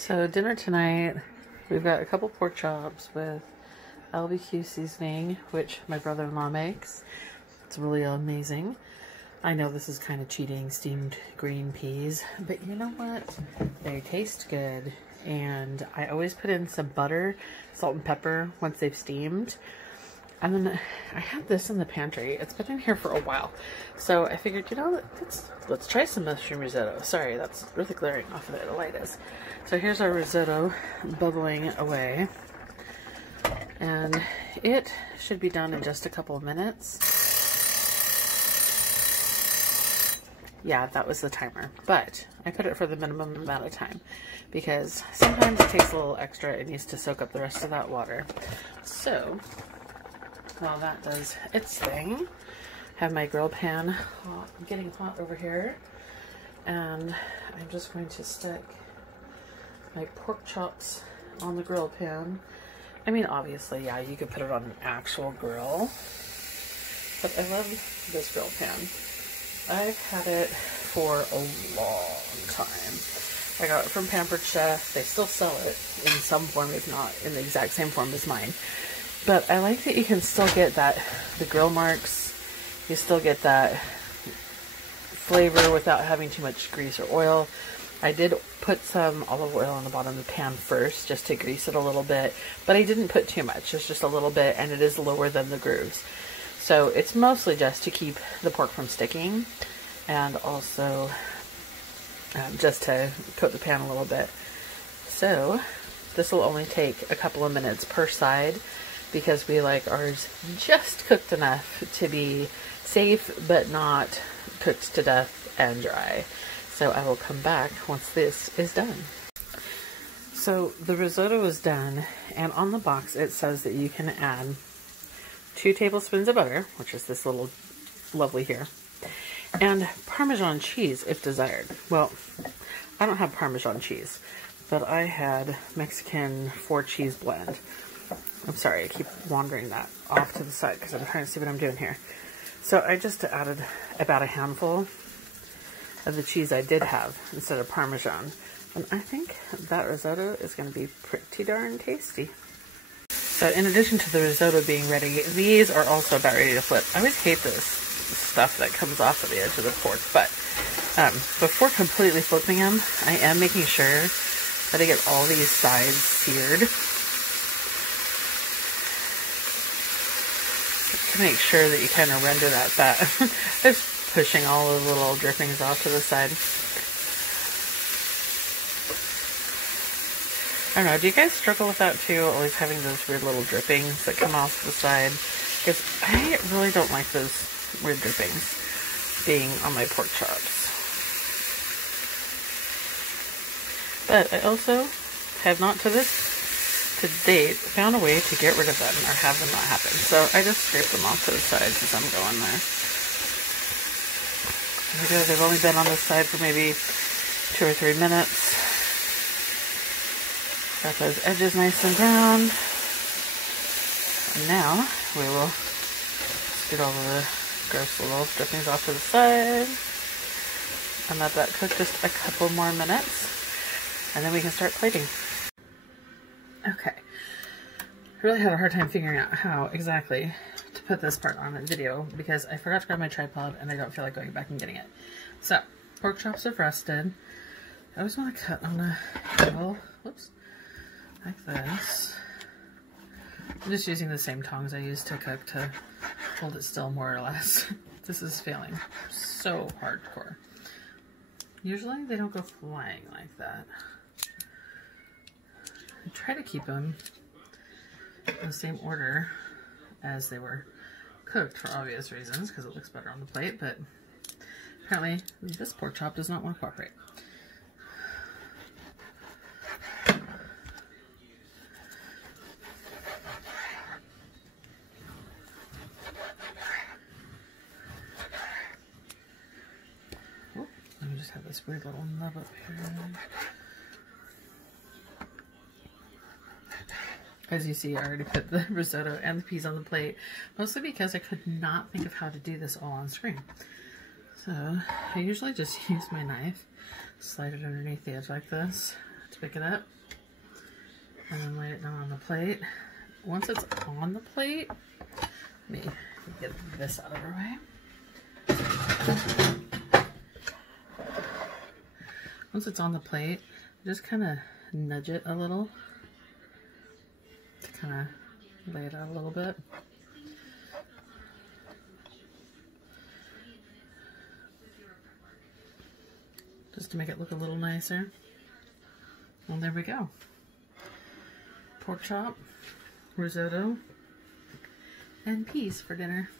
So dinner tonight, we've got a couple pork chops with LBQ seasoning, which my brother-in-law makes. It's really amazing. I know this is kind of cheating, steamed green peas, but you know what? They taste good. And I always put in some butter, salt and pepper once they've steamed. And then I had this in the pantry. It's been in here for a while. So I figured, you know, let's try some mushroom risotto. Sorry, that's really glaring off of there, the light is. So here's our risotto bubbling away. And it should be done in just a couple of minutes. Yeah, that was the timer. But I put it for the minimum amount of time because sometimes it takes a little extra. It needs to soak up the rest of that water. So while that does its thing, have my grill pan getting hot over here, and I'm just going to stick my pork chops on the grill pan. I mean, obviously, yeah, you could put it on an actual grill, but I love this grill pan. I've had it for a long time. I got it from Pampered Chef. They still sell it in some form, if not in the exact same form as mine. But I like that you can still get the grill marks. You still get that flavor without having too much grease or oil. I did put some olive oil on the bottom of the pan first just to grease it a little bit, but I didn't put too much. It's just a little bit, and it is lower than the grooves. So it's mostly just to keep the pork from sticking, and also just to coat the pan a little bit. So this will only take a couple of minutes per side, because we like ours just cooked enough to be safe, but not cooked to death and dry. So I will come back once this is done. So the risotto is done, and on the box it says that you can add 2 tablespoons of butter, which is this little lovely here, and Parmesan cheese if desired. Well, I don't have Parmesan cheese, but I had Mexican 4-cheese blend. I'm sorry, I keep wandering that off to the side because I'm trying to see what I'm doing here. So I just added about a handful of the cheese I did have instead of Parmesan. And I think that risotto is going to be pretty darn tasty. So in addition to the risotto being ready, these are also about ready to flip. I always hate this stuff that comes off of the edge of the pork, but before completely flipping them, I am making sure that I get all these sides seared, to make sure that you kind of render that fat. Just pushing all the little drippings off to the side. I don't know, do you guys struggle with that too? Always having those weird little drippings that come off the side? Because I really don't like those weird drippings being on my pork chops. But I also have not to date found a way to get rid of them or have them not happen. So I just scrape them off to the sides as I'm going there. There we go. They've only been on this side for maybe 2 or 3 minutes. Got those edges nice and brown. And now we will scoot all of the gross little drippings off to the side and let that cook just a couple more minutes, and then we can start plating. Okay, I really had a hard time figuring out how exactly to put this part on a video because I forgot to grab my tripod and I don't feel like going back and getting it. So, pork chops are rested. I always want to cut on a angle, whoops, like this. I'm just using the same tongs I used to cook to hold it still more or less. This is failing so hardcore. Usually they don't go flying like that. I try to keep them in the same order as they were cooked for obvious reasons, because it looks better on the plate, but apparently this pork chop does not want to cooperate. Oh, let me just have this weird little nub up here. As you see, I already put the risotto and the peas on the plate, mostly because I could not think of how to do this all on screen. So I usually just use my knife, slide it underneath the edge like this to just pick it up and then lay it down on the plate. Once it's on the plate, let me get this out of the way. Once it's on the plate, just kind of nudge it a little to kind of lay it out a little bit. Just to make it look a little nicer. And there we go. Pork chop, risotto, and peas for dinner.